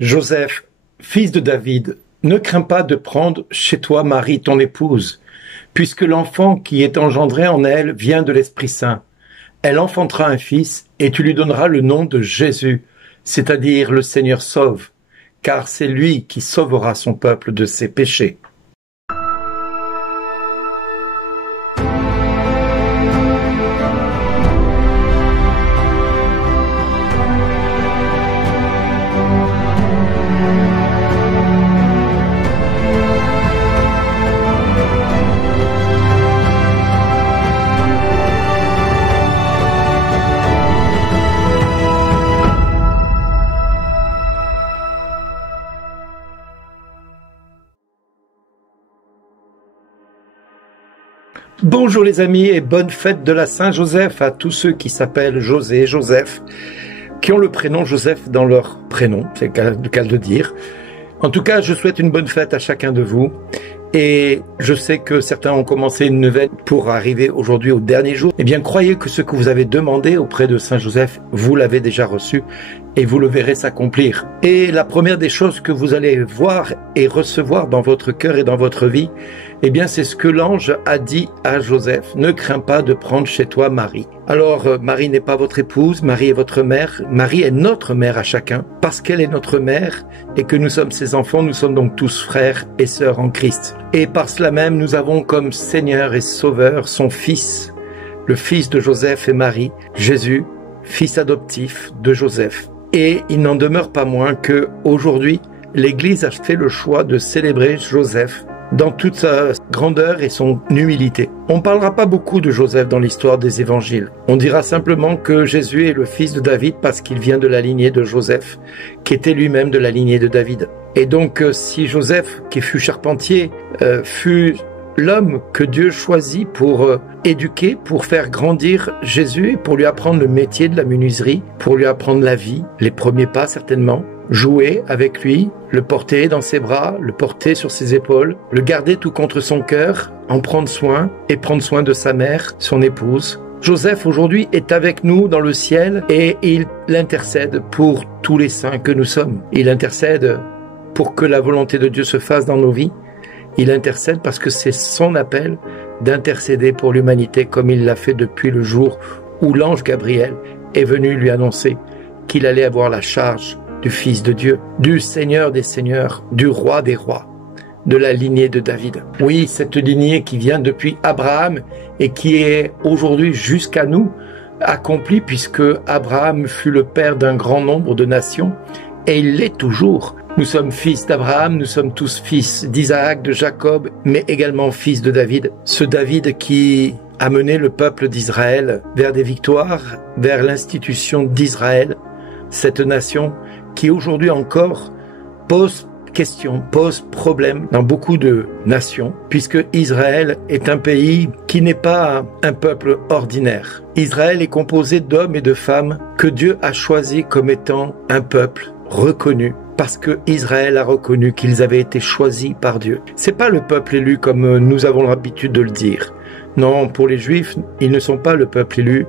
Joseph, fils de David, ne crains pas de prendre chez toi Marie, ton épouse, puisque l'enfant qui est engendré en elle vient de l'Esprit Saint. Elle enfantera un fils, et tu lui donneras le nom de Jésus, c'est-à-dire le Seigneur sauve, car c'est lui qui sauvera son peuple de ses péchés. Bonjour les amis et bonne fête de la Saint-Joseph à tous ceux qui s'appellent José, Joseph, qui ont le prénom Joseph dans leur prénom, c'est le cas de dire. En tout cas, je souhaite une bonne fête à chacun de vous et je sais que certains ont commencé une neuvaine pour arriver aujourd'hui au dernier jour. Eh bien, croyez que ce que vous avez demandé auprès de Saint-Joseph, vous l'avez déjà reçu et vous le verrez s'accomplir. Et la première des choses que vous allez voir et recevoir dans votre cœur et dans votre vie, eh bien, c'est ce que l'ange a dit à Joseph. Ne crains pas de prendre chez toi Marie. Alors, Marie n'est pas votre épouse, Marie est votre mère. Marie est notre mère à chacun. Parce qu'elle est notre mère et que nous sommes ses enfants, nous sommes donc tous frères et sœurs en Christ. Et par cela même, nous avons comme Seigneur et Sauveur son Fils, le Fils de Joseph et Marie, Jésus, Fils adoptif de Joseph. Et il n'en demeure pas moins que aujourd'hui, l'Église a fait le choix de célébrer Joseph dans toute sa grandeur et son humilité. On ne parlera pas beaucoup de Joseph dans l'histoire des évangiles. On dira simplement que Jésus est le fils de David parce qu'il vient de la lignée de Joseph, qui était lui-même de la lignée de David. Et donc, si Joseph, qui fut charpentier, fut l'homme que Dieu choisit pour éduquer, pour faire grandir Jésus, pour lui apprendre le métier de la menuiserie, pour lui apprendre la vie, les premiers pas certainement, jouer avec lui, le porter dans ses bras, le porter sur ses épaules, le garder tout contre son cœur, en prendre soin et prendre soin de sa mère, son épouse. Joseph aujourd'hui est avec nous dans le ciel et il intercède pour tous les saints que nous sommes. Il intercède pour que la volonté de Dieu se fasse dans nos vies. Il intercède parce que c'est son appel d'intercéder pour l'humanité comme il l'a fait depuis le jour où l'ange Gabriel est venu lui annoncer qu'il allait avoir la charge du Fils de Dieu, du Seigneur des Seigneurs, du Roi des Rois, de la lignée de David. Oui, cette lignée qui vient depuis Abraham et qui est aujourd'hui jusqu'à nous accomplie puisque Abraham fut le père d'un grand nombre de nations et il l'est toujours. Nous sommes fils d'Abraham, nous sommes tous fils d'Isaac, de Jacob, mais également fils de David. Ce David qui a mené le peuple d'Israël vers des victoires, vers l'institution d'Israël, cette nation qui aujourd'hui encore pose question, pose problème dans beaucoup de nations, puisque Israël est un pays qui n'est pas un peuple ordinaire. Israël est composé d'hommes et de femmes que Dieu a choisis comme étant un peuple reconnu, parce que Israël a reconnu qu'ils avaient été choisis par Dieu. C'est pas le peuple élu comme nous avons l'habitude de le dire. Non, pour les Juifs, ils ne sont pas le peuple élu,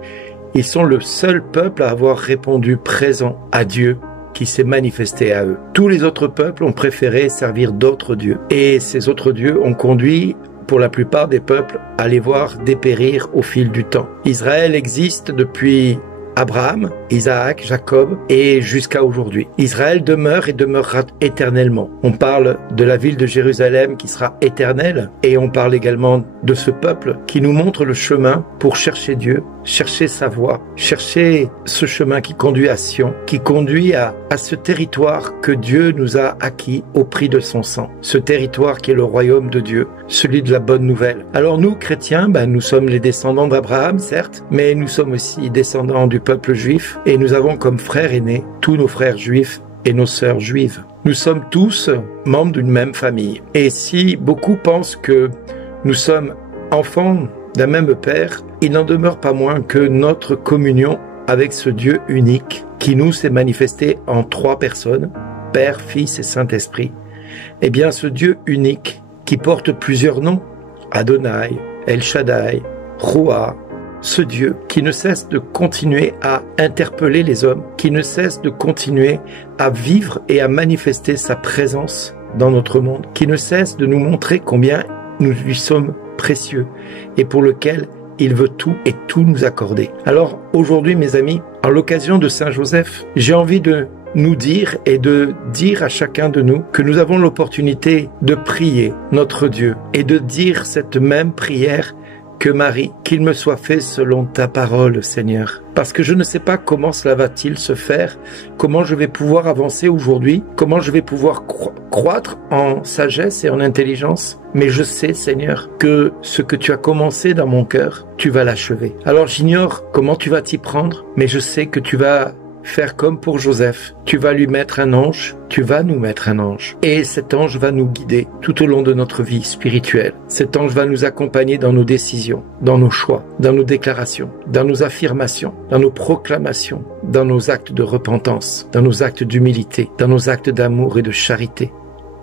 ils sont le seul peuple à avoir répondu présent à Dieu qui s'est manifesté à eux. Tous les autres peuples ont préféré servir d'autres dieux. Et ces autres dieux ont conduit, pour la plupart des peuples, à les voir dépérir au fil du temps. Israël existe depuis Abraham, Isaac, Jacob et jusqu'à aujourd'hui. Israël demeure et demeurera éternellement. On parle de la ville de Jérusalem qui sera éternelle et on parle également de ce peuple qui nous montre le chemin pour chercher Dieu, chercher sa voie, chercher ce chemin qui conduit à Sion, qui conduit à ce territoire que Dieu nous a acquis au prix de son sang. Ce territoire qui est le royaume de Dieu, celui de la bonne nouvelle. Alors nous, chrétiens, nous sommes les descendants d'Abraham, certes, mais nous sommes aussi descendants du peuple juif et nous avons comme frères aînés tous nos frères juifs et nos sœurs juives. Nous sommes tous membres d'une même famille. Et si beaucoup pensent que nous sommes enfants d'un même Père, il n'en demeure pas moins que notre communion avec ce Dieu unique qui nous s'est manifesté en 3 personnes, Père, Fils et Saint-Esprit, eh bien ce Dieu unique qui porte plusieurs noms, Adonai, El Shaddai, Roua, ce Dieu qui ne cesse de continuer à interpeller les hommes, qui ne cesse de continuer à vivre et à manifester sa présence dans notre monde, qui ne cesse de nous montrer combien nous lui sommes précieux et pour lequel il veut tout et tout nous accorder. Alors aujourd'hui, mes amis, à l'occasion de Saint Joseph, j'ai envie de nous dire et de dire à chacun de nous que nous avons l'opportunité de prier notre Dieu et de dire cette même prière que Marie, qu'il me soit fait selon ta parole, Seigneur. Parce que je ne sais pas comment cela va-t-il se faire, comment je vais pouvoir avancer aujourd'hui, comment je vais pouvoir croître en sagesse et en intelligence. Mais je sais, Seigneur, que ce que tu as commencé dans mon cœur, tu vas l'achever. Alors j'ignore comment tu vas t'y prendre, mais je sais que tu vas faire comme pour Joseph. Tu vas lui mettre un ange, tu vas nous mettre un ange. Et cet ange va nous guider tout au long de notre vie spirituelle. Cet ange va nous accompagner dans nos décisions, dans nos choix, dans nos déclarations, dans nos affirmations, dans nos proclamations, dans nos actes de repentance, dans nos actes d'humilité, dans nos actes d'amour et de charité,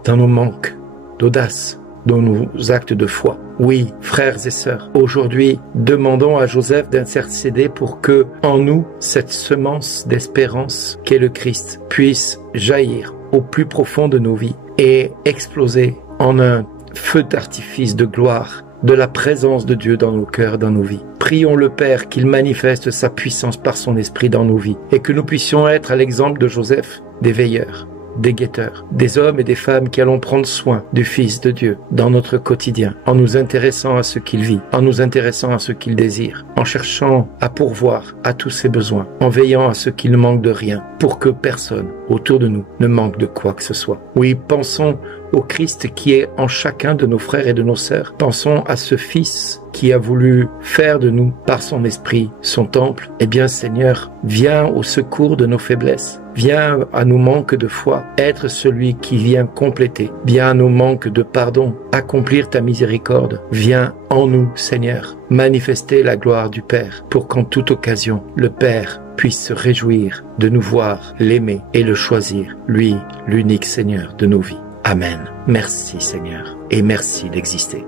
dans nos manques d'audace, dans nos actes de foi. Oui, frères et sœurs, aujourd'hui, demandons à Joseph d'intercéder pour que, en nous, cette semence d'espérance qu'est le Christ puisse jaillir au plus profond de nos vies et exploser en un feu d'artifice de gloire de la présence de Dieu dans nos cœurs, dans nos vies. Prions le Père qu'il manifeste sa puissance par son esprit dans nos vies et que nous puissions être à l'exemple de Joseph, des veilleurs, des guetteurs, des hommes et des femmes qui allons prendre soin du Fils de Dieu dans notre quotidien, en nous intéressant à ce qu'il vit, en nous intéressant à ce qu'il désire, en cherchant à pourvoir à tous ses besoins, en veillant à ce qu'il ne manque de rien, pour que personne autour de nous ne manque de quoi que ce soit. Oui, pensons au Christ qui est en chacun de nos frères et de nos sœurs. Pensons à ce Fils qui a voulu faire de nous, par son esprit, son temple. Eh bien, Seigneur, viens au secours de nos faiblesses. Viens à nos manques de foi, être celui qui vient compléter. Viens à nos manques de pardon, accomplir ta miséricorde. Viens en nous, Seigneur, manifester la gloire du Père, pour qu'en toute occasion, le Père puisse se réjouir de nous voir, l'aimer et le choisir, lui, l'unique Seigneur de nos vies. Amen. Merci Seigneur, et merci d'exister.